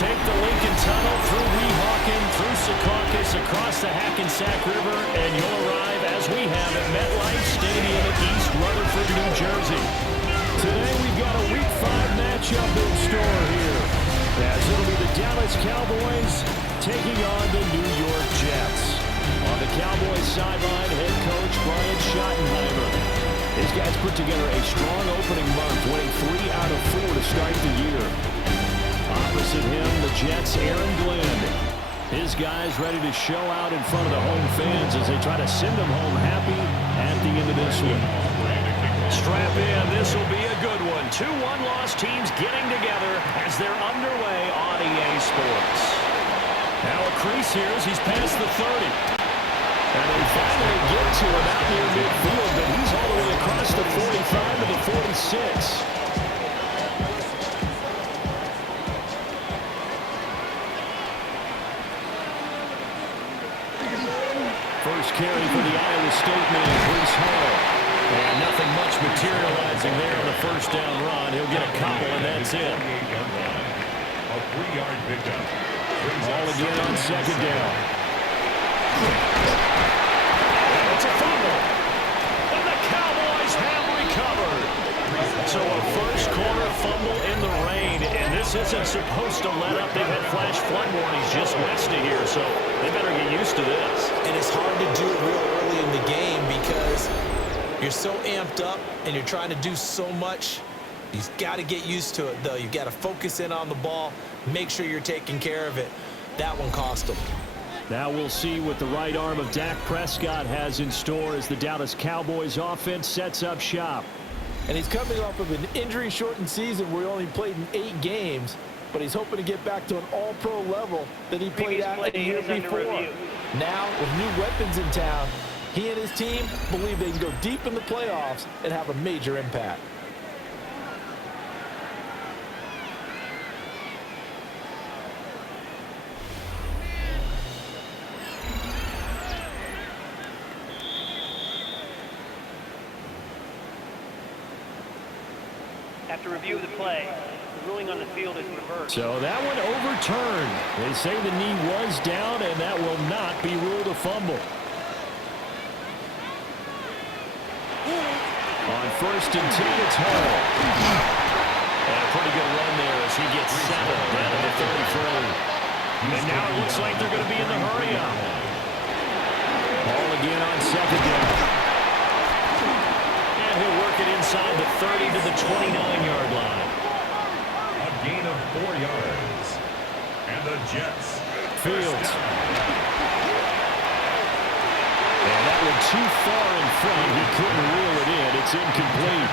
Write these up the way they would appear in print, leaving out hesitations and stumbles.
take the Lincoln Tunnel through Weehawken, through Secaucus, across the Hackensack River, and you'll arrive, as we have, at MetLife Stadium in East Rutherford, New Jersey. Today we've got a Week 5 matchup in store here, as it'll be the Dallas Cowboys taking on the New York Jets. On the Cowboys sideline, head coach Brian Schottenheimer. His guys put together a strong opening month, winning 3 out of 4 to start the year. Opposite him, the Jets' Aaron Glenn. His guys ready to show out in front of the home fans as they try to send them home happy at the end of this one. Strap in, this will be a good one. 2 one-loss teams getting together as they're underway on EA Sports. Now a crease here as he's past the 30. And they finally get to him out near midfield, but he's all the way across the 45 to the 46. First carry for the Iowa State man, Breece Hall. And nothing much materializing there on the first down run. He'll get a couple, and that's it. A 3-yard pickup. All again on second down. And it's a fumble. And the Cowboys have recovered. So a first-quarter fumble in the rain, and this isn't supposed to let up. They've had flash flood warnings just west of here, so they better get used to this. And it's hard to do it real early in the game because you're so amped up and you're trying to do so much. You've got to get used to it, though. You've got to focus in on the ball, make sure you're taking care of it. That one cost them. Now we'll see what the right arm of Dak Prescott has in store as the Dallas Cowboys offense sets up shop. And he's coming off of an injury-shortened season where he only played in 8 games, but he's hoping to get back to an all-pro level that he played at the year before. Now, with new weapons in town, he and his team believe they can go deep in the playoffs and have a major impact. After review of the play, the ruling on the field is reversed. So that one overturned. They say the knee was down, and that will not be ruled a fumble. On 1st and 10, it's Hall. And a pretty good run there as he gets 7 down to the 33. And now it looks like they're going to be in the hurry-up. Ball again on second down. And he'll work it inside the 30 to the 29-yard line. A gain of 4 yards. And the Jets. Fields. And that one too far in front. He couldn't reel it in. It's incomplete.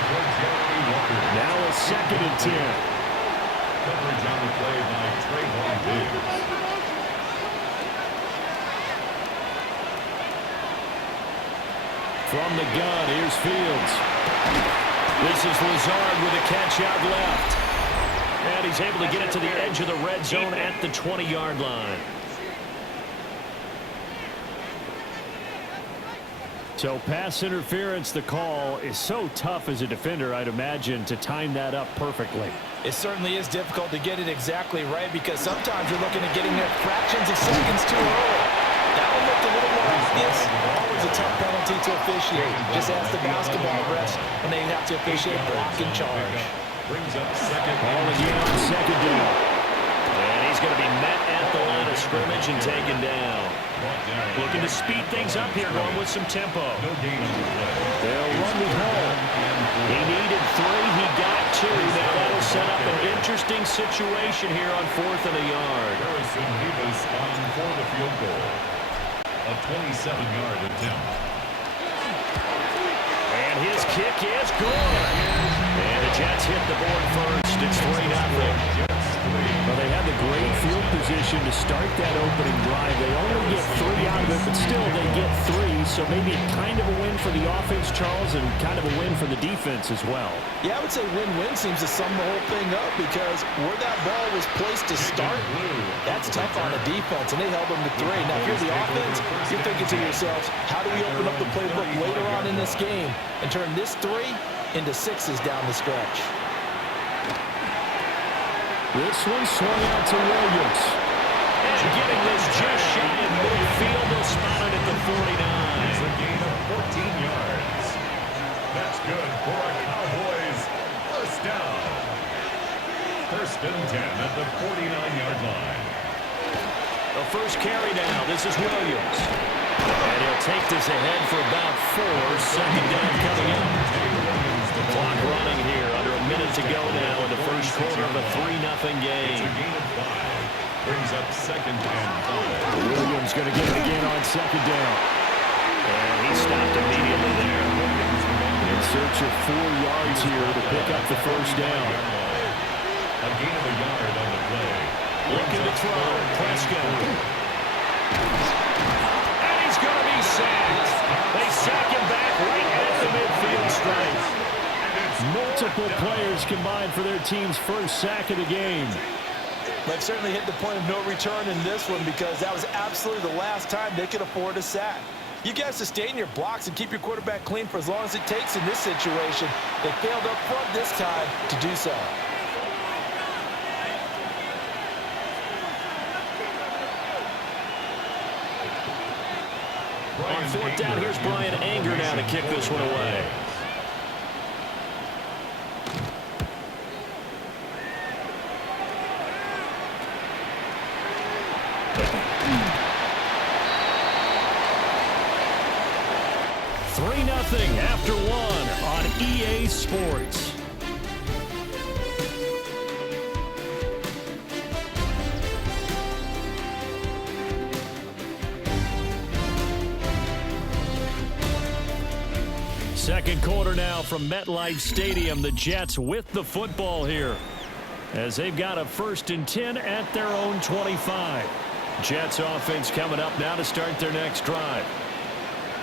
Now a 2nd and 10. Coverage on the play by Trayvon Diggs. From the gun, here's Fields. This is Lazard with a catch out left. And he's able to get it to the edge of the red zone at the 20-yard line. So pass interference, the call is so tough as a defender, I'd imagine, to time that up perfectly. It certainly is difficult to get it exactly right because sometimes you're looking at getting there fractions of seconds too early. That one looked a little more obvious. Always a tough penalty to officiate. Just ask the basketball refs when they have to officiate block and charge. Brings up second. Ball again on second down. And he's going to be met at the line of scrimmage and taken down. Looking to speed things up here, going with some tempo. No gain on the play. They'll run the ball. He needed 3. He got 2. Now that'll set up an interesting situation here on 4th and a yard. Harrison Davis on for the field goal. A 27-yard attempt. And his kick is good. And the Jets hit the board first. It's 3-0. Well, they had the great field position to start that opening drive. They only get 3 out of it, but still they get 3. So maybe kind of a win for the offense, Charles, and kind of a win for the defense as well. Yeah, I would say win-win seems to sum the whole thing up because where that ball was placed to start, that's tough on the defense, and they held them to 3. Now, if you're the offense, you're thinking to yourselves, how do we open up the playbook later on in this game and turn this 3 into 6s down the stretch? This one swung out to Williams. And getting this just shy of midfield, they'll spot it at the 49. It's a gain of 14 yards. That's good for a Cowboys first down. First and 10 at the 49-yard line. The first carry now. This is Williams. And he'll take this ahead for about 4. Second down coming up. The clock running here. Under a minute to go now in the first quarter of a 3-0 game. It's a gain of 5. Brings up second and 5. Williams going to get it again on second down. And he stopped immediately there. In search of 4 yards here to pick up the first down. A gain of a yard on the play. Looking to throw. Prescott. And he's going to be sacked. They sack him back right at the midfield stripe. Multiple players combined for their team's first sack of the game. They've certainly hit the point of no return in this one because that was absolutely the last time they could afford a sack. You got to sustain your blocks and keep your quarterback clean for as long as it takes in this situation. They failed up front this time to do so. On fourth down, here's Brian Anger now to kick this one away. Nothing after 1 on EA Sports. Second quarter now from MetLife Stadium. The Jets with the football here as they've got a 1st and 10 at their own 25. Jets offense coming up now to start their next drive.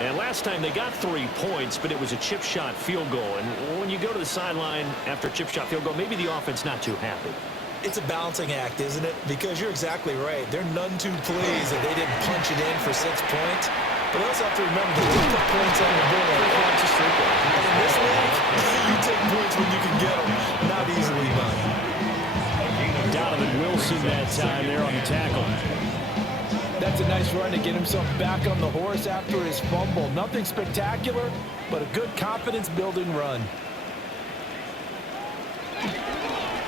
And last time they got 3 points, but it was a chip shot field goal. And when you go to the sideline after a chip shot field goal, maybe the offense not too happy. It's a balancing act, isn't it? Because you're exactly right. They're none too pleased that they didn't punch it in for 6 points. But they also have to remember that they put points on the board. And in this league, you take points when you can get them. Not easily done. Donovan Wilson that time there on the tackle. That's a nice run to get himself back on the horse after his fumble. Nothing spectacular, but a good confidence-building run.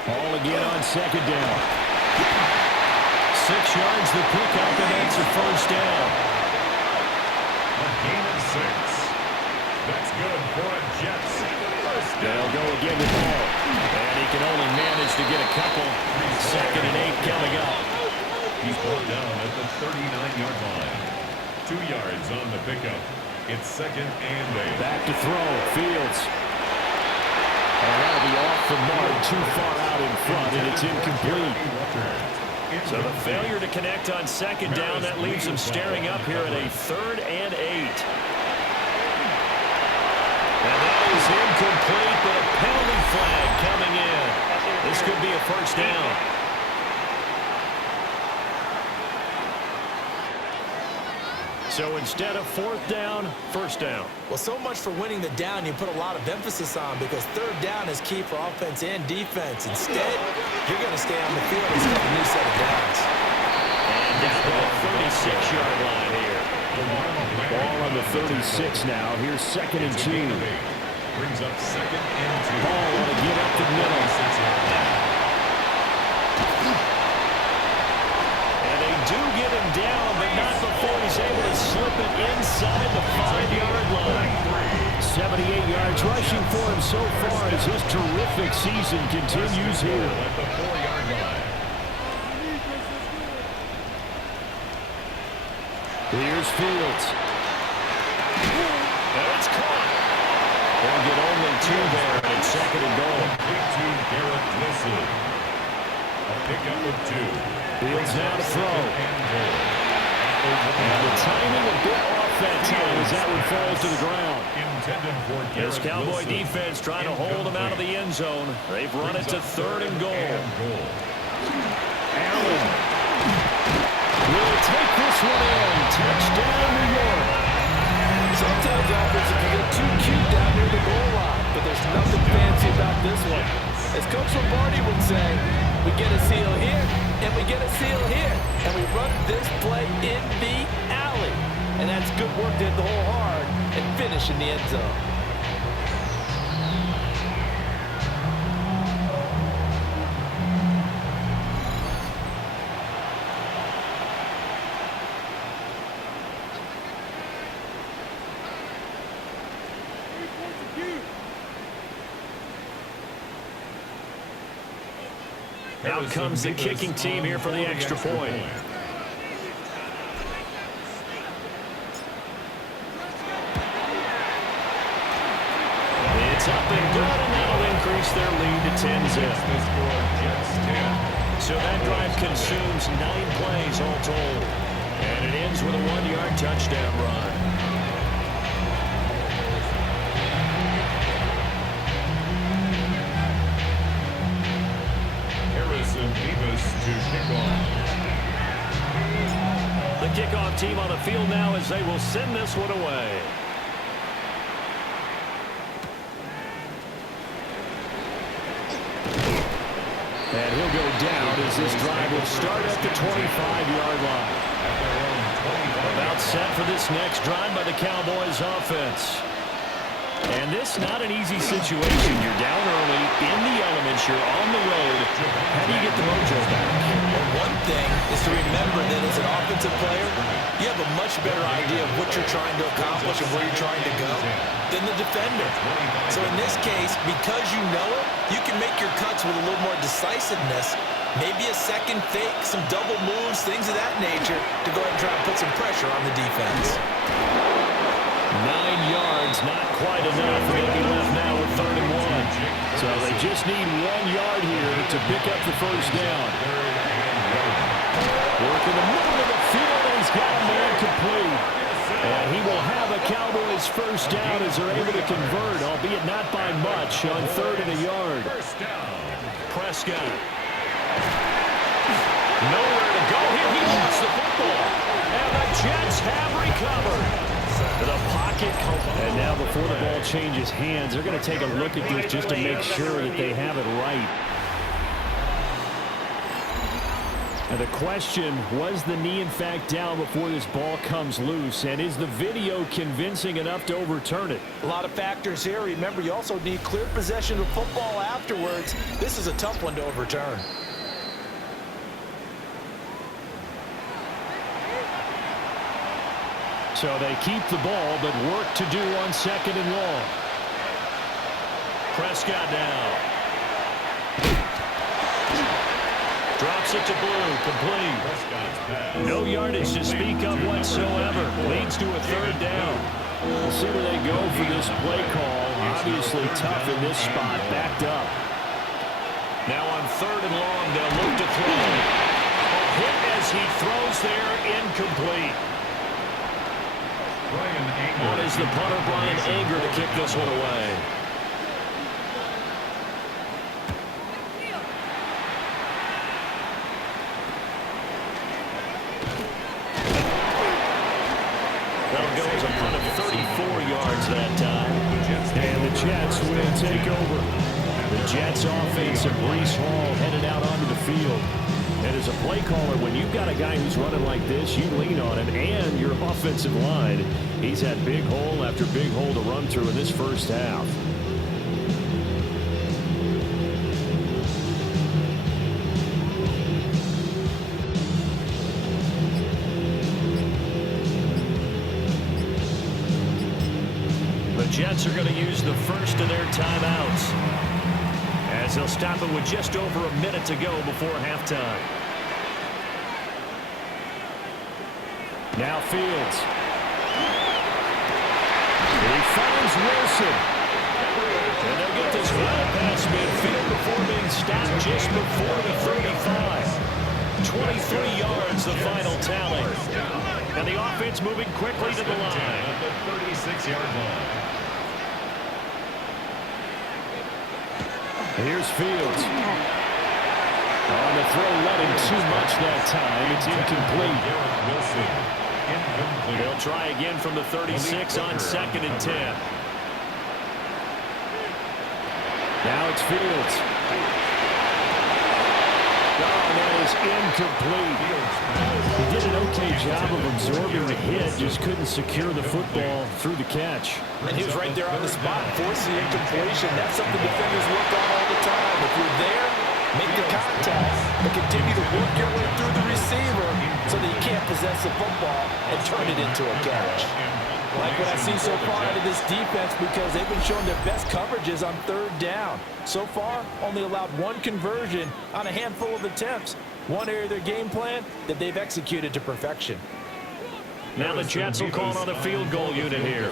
Ball again on second down. 6 yards the pickup, and that's a first down. A gain of 6. That's good for a Jets first down. They'll go again with ball. And he can only manage to get a couple. 2nd and 8 coming up. He's brought down at the 39-yard line. 2 yards on the pickup. It's 2nd and 8. Back to throw. Fields. And that'll be off the mark, too far out in front, and it's incomplete. So the failure to connect on second down, that leaves them staring up here at a 3rd and 8. And that is incomplete, but a penalty flag coming in. This could be a first down. So instead of 4th down, first down. Well, so much for winning the down you put a lot of emphasis on because 3rd down is key for offense and defense. Instead, you're going to stay on the field and start a new set of downs. And down to the 36-yard line here. Ball on the 36 now. Here's 2nd and 2. Brings up 2nd and 2. Ball want to get up the middle. And they do get him down, but not before he's able to slip it inside the 5-yard line. 78 yards rushing for him so far as this terrific season continues here. At the 4-yard line. Here's Fields. And it's caught. They'll get only 2 there, and it's 2nd and goal. To Garrett Wilson. A pickup of 2. Fields now to throw. And the timing a bit off that time as that one falls to the ground. This Cowboy defense trying to hold him out of the end zone. They've run it to 3rd and goal. Allen will take this one in. Touchdown, New York. Sometimes offense can get too cute down near the goal line, but there's nothing fancy about this one. As Coach Lombardi would say, We get a seal here, and we get a seal here. And we run this play in the alley. And that's good work to hit the hole hard and finish in the end zone. Out comes the kicking team here for the extra point. It's up and good, and that'll increase their lead to 10-zip. So that drive consumes 9 plays all told. And it ends with a 1-yard touchdown run. To kick off. The kickoff team on the field now as they will send this one away. And he'll go down as this drive will start at the 25-yard line. About set for this next drive by the Cowboys offense. And this not an easy situation. You're down early, in the elements, you're on the road. How do you get the mojo back? Well, one thing is to remember that as an offensive player, you have a much better idea of what you're trying to accomplish and where you're trying to go than the defender. So in this case, because you know it, you can make your cuts with a little more decisiveness. Maybe a second fake, some double moves, things of that nature to go ahead and try and put some pressure on the defense. 9 yards, not quite enough. They'll be left now with 3rd and 1. So they just need 1 yard here to pick up the first down. Working the middle of the field, and he's got a man complete. And he will have a Cowboys first down as they're able to convert, albeit not by much, on 3rd and a yard. Prescott. Nowhere to go here. He lost the football. And the Jets have recovered. To the pocket. And now before the ball changes hands, they're going to take a look at this just to make sure that they have it right. And the question, was the knee in fact down before this ball comes loose? And is the video convincing enough to overturn it? A lot of factors here. Remember, you also need clear possession of football afterwards. This is a tough one to overturn. So they keep the ball, but work to do on 2nd and long. Prescott now. Drops it to Blue, complete. No yardage to speak of whatsoever. Leads to a 3rd down. We'll see where they go for this play call. Obviously tough in this spot, backed up. Now on 3rd and long, they'll look to throw. A hit as he throws there, incomplete. What is the punter, Brian Anger, to kick this one away? That'll go as a punt of 34 yards that time. And the Jets will take over. The Jets offense and Breece Hall headed out onto the field. And as a play caller, when you've got a guy who's running like this, you lean on him and your offensive line. He's had big hole after big hole to run through in this first half. The Jets are going to use the first of their timeouts, as they'll stop it with just over a minute to go before halftime. Now Fields. He finds Wilson. And they'll get this well past midfield before being stopped just before the 35. 23 yards, the final tally. And the offense moving quickly to the line. At the 36-yard line. Here's Fields. On the throw, letting too much that time. It's incomplete. They'll try again from the 36 on 2nd and 10. Now it's Fields. Oh, that is incomplete. He did an okay job of absorbing the hit, just couldn't secure the football through the catch. And he was right there on the spot, forcing the incompletion. That's something defenders work on all the time. If you're there, make the contact, but continue to work your way through the receiver so that you can't possess the football and turn it into a catch. Like what I've seen so far out of this defense because they've been showing their best coverages on third down. So far, only allowed one conversion on a handful of attempts. One area of their game plan that they've executed to perfection. Now the Jets will call on a field goal unit here.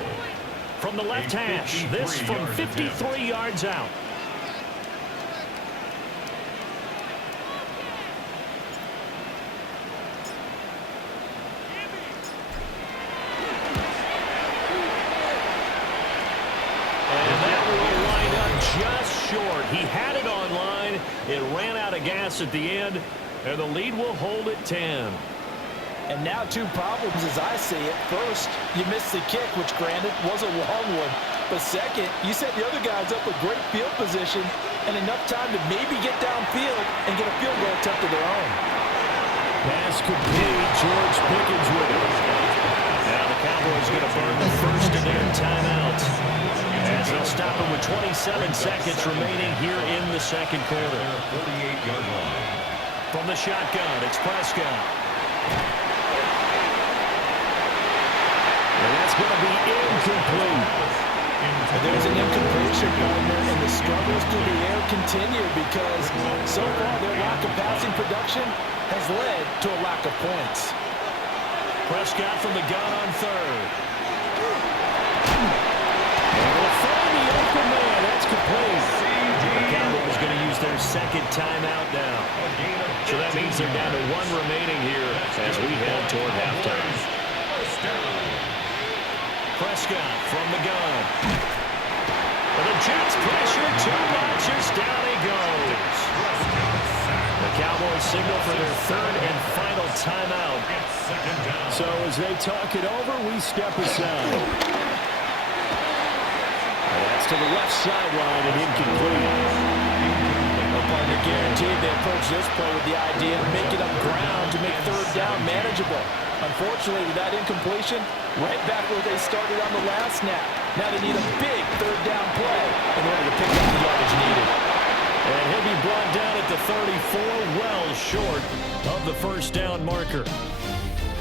From the left hash, this from 53 yards out. Just short. He had it on line. It ran out of gas at the end, and the lead will hold at 10. And now two problems as I see it. First, you missed the kick, which granted was a long one. But second, you set the other guys up with great field position and enough time to maybe get downfield and get a field goal attempt of their own. Pass complete. George Pickens with it. Now the Cowboys going to burn the first of their timeouts. As they'll stop him with 27 seconds remaining here in the second quarter. 48-yard line. From the shotgun, it's Prescott. And that's going to be incomplete. There's an incompletion partner, and the struggles through the air continue because so far their lack of passing production has led to a lack of points. Prescott from the gun on third. Will find the open man. That's complete. The Cowboys going to use their second timeout now. So that means they're down to one remaining here as we head toward halftime. Prescott from the gun. And the Jets pressure too much as down he goes. The Cowboys signal for their third and final timeout. So as they talk it over, we step aside. That's to the left sideline and incomplete. Partner guaranteed they approach this play with the idea of making up ground to make third down manageable. Unfortunately, with that incompletion, right back where they started on the last snap. Now they need a big third down play in order to pick up the yardage needed. And he'll be brought down at the 34, well short of the first down marker.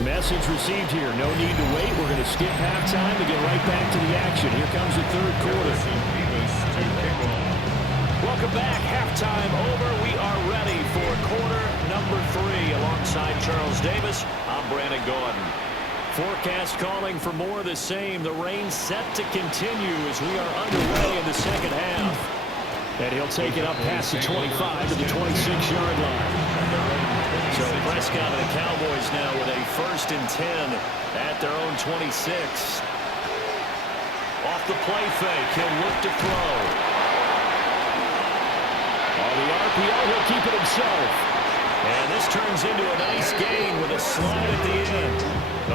Message received here. No need to wait. We're going to skip halftime to get right back to the action. Here comes the third quarter. Welcome back. Halftime over. We are ready for quarter number 3. Alongside Charles Davis, I'm Brandon Gordon. Forecast calling for more of the same. The rain set to continue as we are underway in the second half. And he'll take it up past the 25 to the 26-yard line. So Prescott and the Cowboys now with a 1st and 10 at their own 26. Off the play fake, he'll look to throw. On the RPO, he'll keep it himself. And this turns into a nice gain with a slide at the end.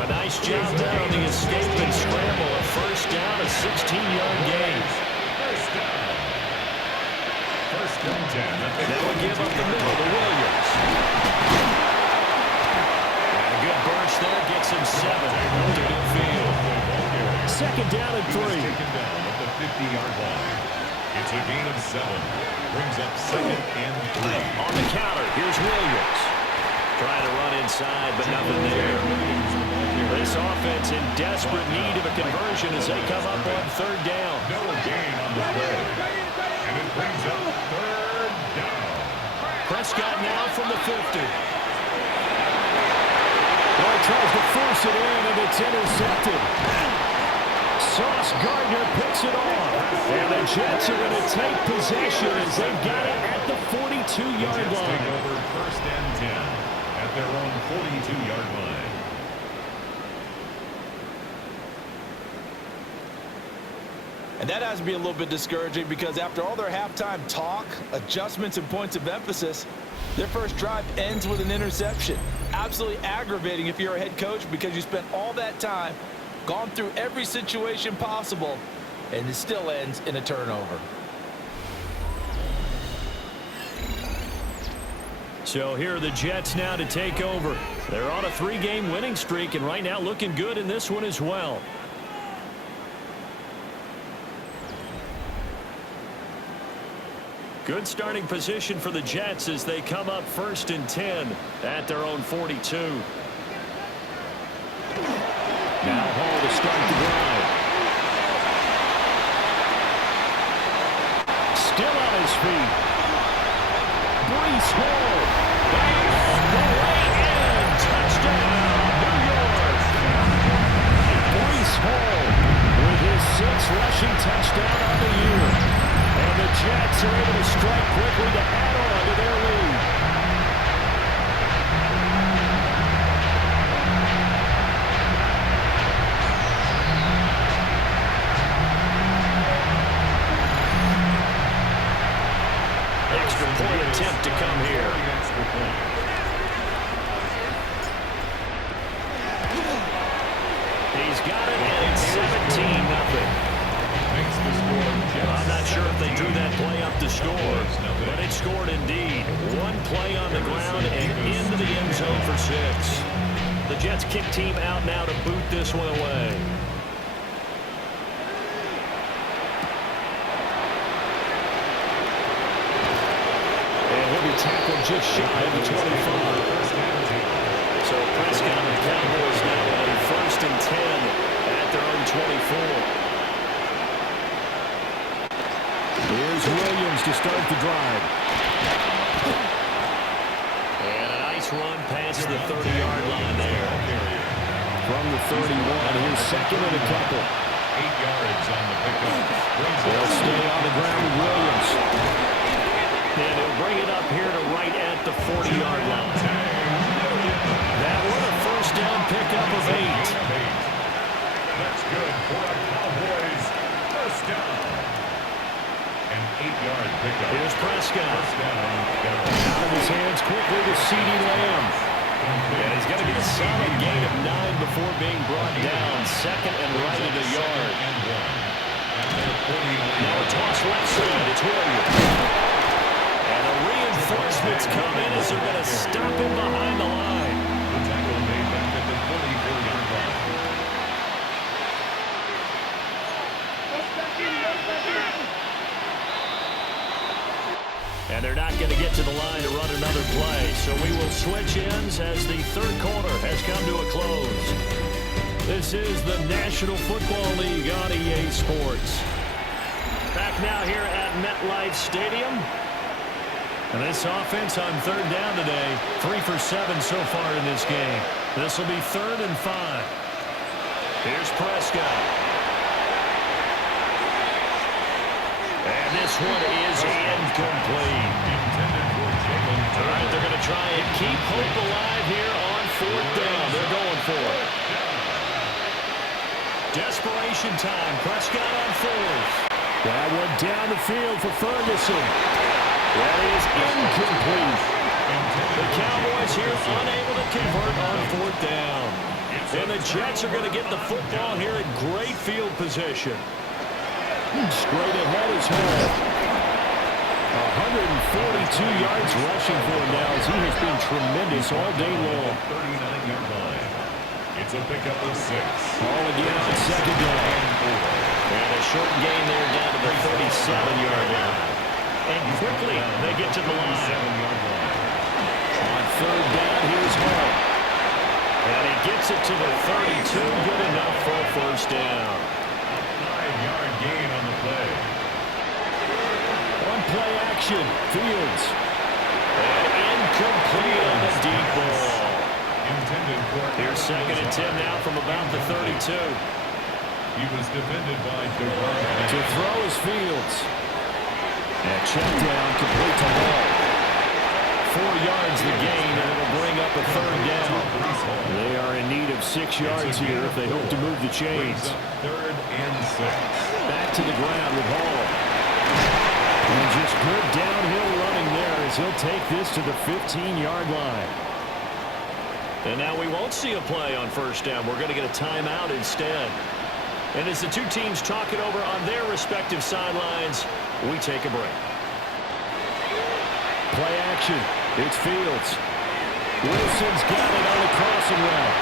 A nice job down on the escape and scramble. A 1st down, a 16-yard gain. That will give up the middle to Williams. And a good burst there gets him 7 to midfield. 2nd down and 3. Taken down at the 50-yard line. It's a gain of 7. Brings up 2nd and 3. On the counter, here's Williams. Trying to run inside, but nothing there. This offense in desperate need of a conversion as they come up on 3rd down. No gain on the play. And it brings up 3rd down. Prescott now from the 50. Well, he tries to force it in, and it's intercepted. Sauce Gardner picks it off. And the Jets are going to take possession as they've got it at the 42-yard line. Take over 1st and 10 at their own 42-yard line. And that has to be a little bit discouraging because after all their halftime talk, adjustments, and points of emphasis, their first drive ends with an interception. Absolutely aggravating if you're a head coach because you spent all that time, gone through every situation possible, and it still ends in a turnover. So here are the Jets now to take over. They're on a 3-game winning streak, and right now looking good in this one as well. Good starting position for the Jets as they come up 1st and 10 at their own 42. Now Hall to start the drive. Still on his feet. Breece Hall. The way in. Touchdown, New York. Breece Hall with his 6th rushing touchdown on the year. And the Jets are able to strike quickly to add on to their lead. Extra point attempt to come here. He's got it, and it's 17-0. I'm not sure if they drew that play up to score, but it scored indeed. One play on the ground and into the end zone for 6. The Jets kick team out now to boot this one away. And he'll be tackled just shy of the 25. So Prescott and the Cowboys now on 1st and 10 at their own 24. Here's Williams to start the drive. And a nice run past the 30-yard line there. From the 31, here's 2nd and a couple. 8 yards on the pickup. They'll stay on the ground with Williams. And he'll bring it up here to right at the 40-yard line. That one a 1st down pickup of 8. That's good for a Cowboys 1st down. An 8-yard pickup. Here's Prescott. Out of his hands quickly to CeeDee Lamb. And he's going to get a solid gain of 9 before being brought down. 2nd and right at a yard. Now a toss left side. It's Williams. And the reinforcements come in as they're going to stop him behind the line. The tackle made back at the 44-yard line. And they're not going to get to the line to run another play. So we will switch ends as the 3rd quarter has come to a close. This is the National Football League on EA Sports. Back now here at MetLife Stadium. And this offense on 3rd down today, 3 for 7 so far in this game. This will be 3rd and 5. Here's Prescott. And this one is incomplete. All right, they're going to try and keep hope alive here on 4th down. They're going for it. Desperation time. Prescott on 4th. That one down the field for Ferguson. That is incomplete. The Cowboys here unable to convert on 4th down. And the Jets are going to get the football here in great field position. Straight ahead is Hall. 142 yards rushing for him now as he has been tremendous all day long. 39-yard line. It's a pickup of 6. Hall again on 2nd down. And a short gain there down to the 37-yard line. And quickly they get to the line. 7-yard line. On 3rd down, here's Hall. And he gets it to the 32. Good enough for a 1st down. 5-yard gain on the play. On play action, Fields. And incomplete on the deep ball. Intended for Here's 2nd and 10 now from about the 32. He was defended by Devon. To throw is Fields. And check down, complete to Hall. 4 yards the gain, and it'll bring up a 3rd down. They are in need of 6 yards here if they hope to move the chains. 3rd and 6. Back to the ground with Hall. And just good downhill running there as he'll take this to the 15-yard line. And now we won't see a play on 1st down. We're going to get a timeout instead. And as the two teams talk it over on their respective sidelines, we take a break. Play action. It's Fields. Wilson's got it on the crossing route.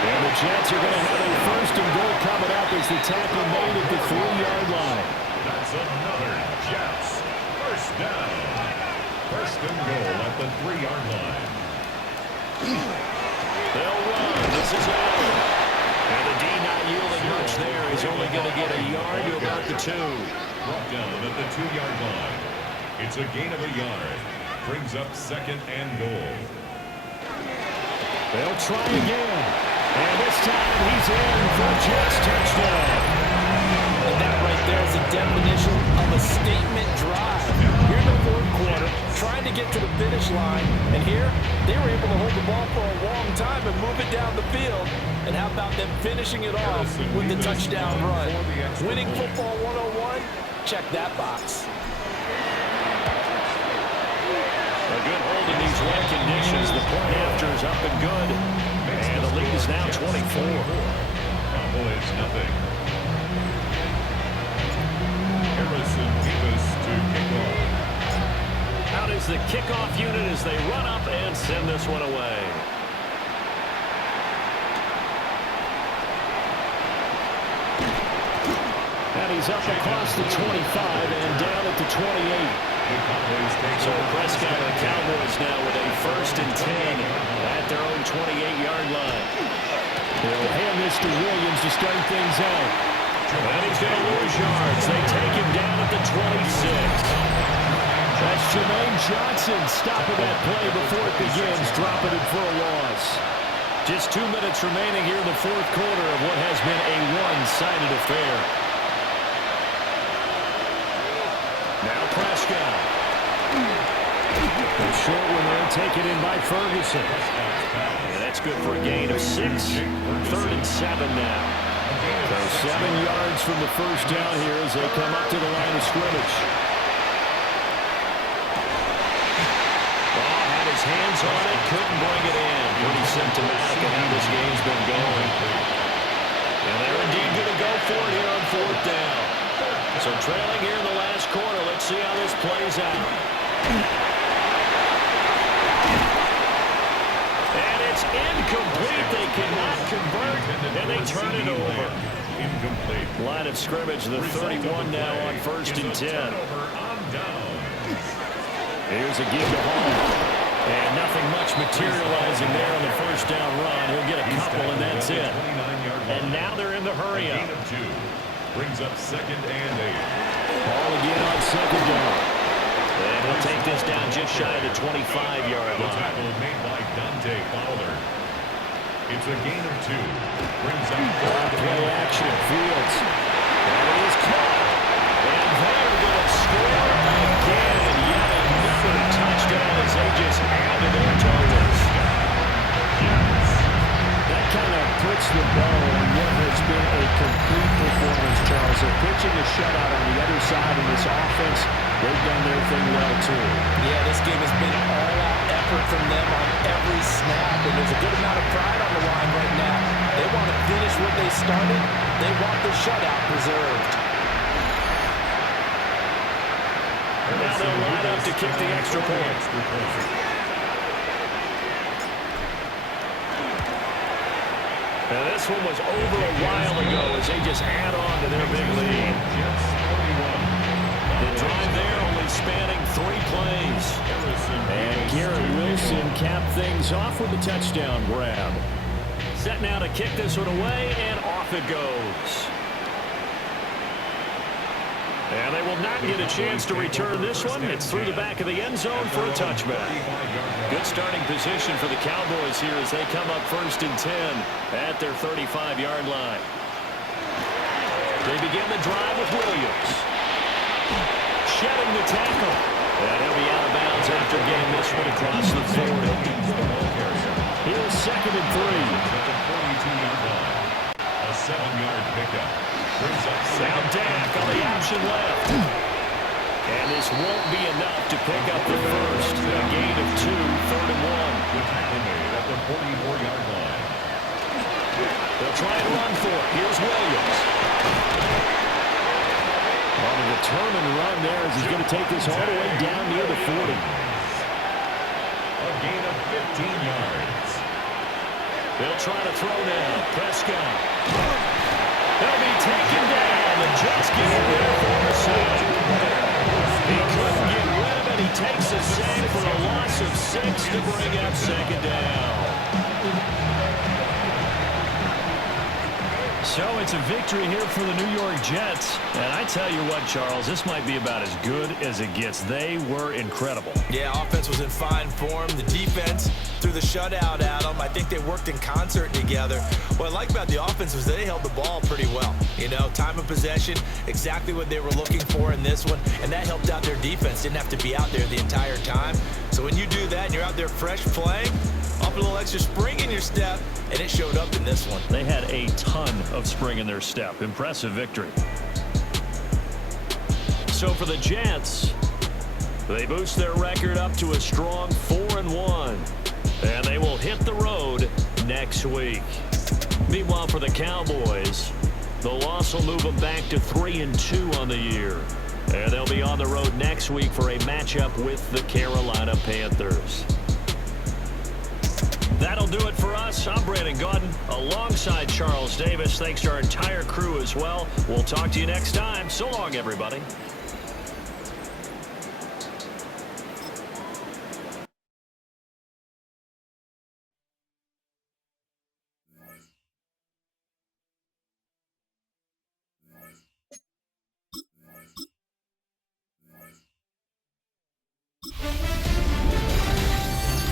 And the Jets are going to have a first and goal coming up as the tackle made at the 3-yard line. That's another Jets first down. First and goal at the 3-yard line. They'll run. This is Allen. And the D not yielding much there. He's only going to get a yard to about the 2. Brought down at the 2-yard line. It's a gain of a yard. Brings up second and goal. They'll try again. And this time he's in for a Jets touchdown. And that right there is a definition of a statement drive. Here in the fourth quarter, trying to get to the finish line. And here, they were able to hold the ball for a long time and move it down the field. And how about them finishing it off with the touchdown run? Winning football 101? Check that box. A good hold in these wet conditions. The point after is up and good. And the lead is now 24. Cowboys nothing. Harrison Davis to kick off. Out is the kickoff unit as they run up and send this one away. And he's up across the 25 and down at the 28. So Prescott and the Cowboys now with a first and 10 at their own 28-yard line. They'll hand this to Williams to start things out. And he's going to lose yards. They take him down at the 26. That's Jermaine Johnson stopping that play before it begins, dropping it for a loss. Just 2 minutes remaining here in the fourth quarter of what has been a one-sided affair. Now Prescott. A short one there, taken in by Ferguson. And that's good for a gain of 6. Third and 7 now. So 7 yards from the first down here as they come up to the line of scrimmage. Ball had his hands on it, couldn't bring it in. Pretty symptomatic of how this game's been going. And they're indeed going to go for it here on fourth down. So trailing here in the last quarter. Let's see how this plays out. And it's incomplete. They cannot convert, and they turn it over. Incomplete. Line of scrimmage, the 31 now on first and 10. Here's a give to Hall. And nothing much materializing there on the first down run. He'll get a couple, and that's it. And now they're in the hurry up. Brings up second and 8. Ball again on second down. And he'll take this down just shy of the 25-yard The line. tackle made by Dante Fowler. It's a gain of 2. Brings up Play action, Fields. And it is caught. And they're going to score again. And yet another touchdown as they just add to their totals. That kind of puts the bow on what has been a complete performance, Charles. They're pitching a shutout on the other side in this offense. They've done their thing well, too. Yeah, this game has been all-out effort from them on every snap, and there's a good amount of pride on the line right now. They want to finish what they started. They want the shutout preserved. Now they'll line up to kick the extra point. Now this one was over a while ago as they just add on to their big lead. The drive there only spanning 3 plays. And Garrett Wilson capped things off with a touchdown grab. Set now to kick this one away, and off it goes. And they will not get a chance to return this one. It's through the back of the end zone for a touchback. Good starting position for the Cowboys here as they come up first and 10 at their 35-yard line. They begin the drive with Williams. Shedding the tackle. And he'll be out of bounds after getting this one across the 40. Here's second and 3. A 7-yard pickup. Now Dak on the option left. And this won't be enough to pick up the first. A gain of 2, third and 1. The tackle made at the 44-yard line. They'll try and run for it. Here's Williams. On the return and run there as he's going to take this all the way down near the 40. gain of 15 yards. They'll try to throw now. Prescott. They'll be taken down. The Jets get it there for a sack. He couldn't get rid of it. He takes a sack for a loss of 6 to bring up second down. So it's a victory here for the New York Jets. And I tell you what, Charles, this might be about as good as it gets. They were incredible. Yeah, offense was in fine form. The defense threw the shutout at them. I think they worked in concert together. What I like about the offense was they held the ball pretty well. You know, time of possession, exactly what they were looking for in this one. And that helped out their defense. Didn't have to be out there the entire time. So when you do that and you're out there fresh playing, up a little extra spring in your step, and it showed up in this one. They had a ton of spring in their step. Impressive victory. So for the Jets, they boost their record up to a strong 4-1. And they will hit the road next week. Meanwhile, for the Cowboys, the loss will move them back to 3-2 on the year. And they'll be on the road next week for a matchup with the Carolina Panthers. That'll do it for us. I'm Brandon Gaudin alongside Charles Davis. Thanks to our entire crew as well. We'll talk to you next time. So long, everybody.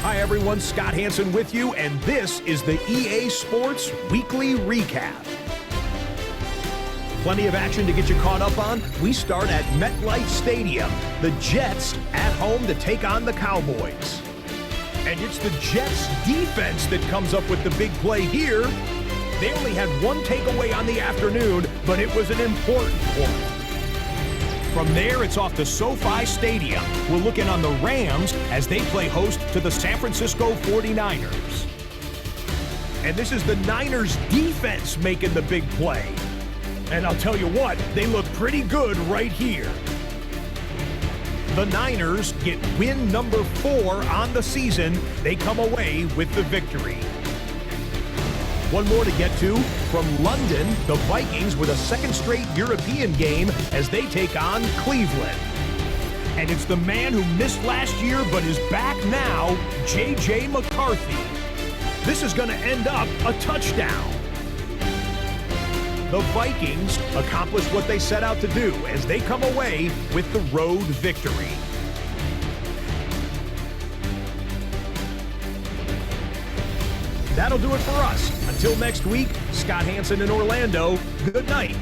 Hi everyone, Scott Hansen with you, and this is the EA Sports Weekly Recap. Plenty of action to get you caught up on. We start at MetLife Stadium. The Jets at home to take on the Cowboys. And it's the Jets defense that comes up with the big play here. They only had one takeaway on the afternoon, but it was an important one. From there, it's off to SoFi Stadium. We're looking on the Rams as they play host to the San Francisco 49ers. And this is the Niners defense making the big play. And I'll tell you what, they look pretty good right here. The Niners get win number 4 on the season. They come away with the victory. One more to get to. From London, the Vikings with a second straight European game as they take on Cleveland. And it's the man who missed last year but is back now, J.J. McCarthy. This is going to end up a touchdown. The Vikings accomplish what they set out to do as they come away with the road victory. That'll do it for us. Until next week, Scott Hansen in Orlando, good night.